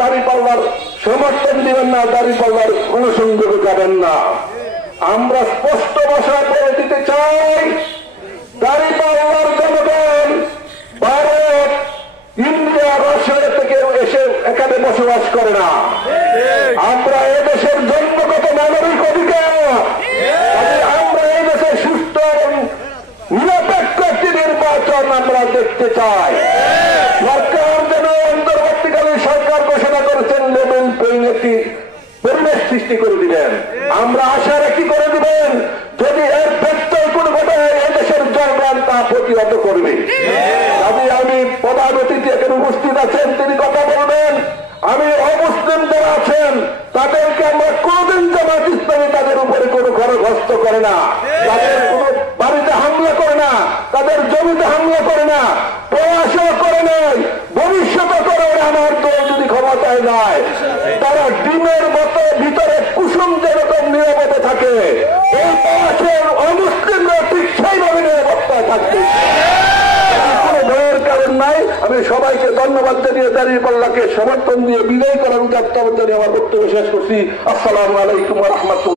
দাঁড়িপাল্লার সমর্থন দিবেন না, দাঁড়িপাল্লার অনুসংযোগে যাবেন না। আমরা স্পষ্ট ভাষায় বলে দিতে চাই, দাঁড়িপাল্লার জনগণ ভারত, ইন্ডিয়া, রাশিয়া থেকে এসে এখানে বসবাস করে না। আমরা এদেশের জন্মগত নাগরিক অধিকার, আমরা এই দেশে সুস্থ এবং নিরপেক্ষ একটি নির্বাচন আমরা দেখতে চাই। সরকার যেন অন্তর্বর্তীকালীন সরকার ঘোষণা করেছেন লেভেল প্লেইং একটি পরিবেশ সৃষ্টি করে দিবেন। আমরা আশা রাখি করে দিবেন, যদি এর ব্যত্যয় কোনো ঘটায় এদেশের জনগণ তা প্রতিহত করবে। আমি প্রধান অতিথি এখানে উপস্থিত আছেন, তিনি কথা বলবেন। আমি অমুসলিম যারা আছেন তাদেরকে আমরা কোনদিন জামাত ইসলামী তাদের উপরে কোনো খরচ করে না, তাদের কোনো বাড়িতে হামলা করে না, তাদের জমিতে হামলা করে না, প্রয়াসও করে নাই, ভবিষ্যতে করে। আমার দল যদি ক্ষমতায় যায়, তারা ডিমের মতো ভিতরে কুসুম যেরকম নিরাপদে থাকে, এই প্রয়াসের অমুসলিমরা ঠিক সেইভাবে নিরাপত্তায় থাকবে। কোনো ভয়ের কারণ নাই। আমি সবাইকে ধন্যবাদ জানিয়ে দাঁড়িপাল্লাকে সমর্থন দিয়ে বিদায় করার উদাত্ত জানিয়ে আমার বক্তব্য শেষ করছি। আসসালামু আলাইকুম ওয়া রাহমাতুল্লাহ।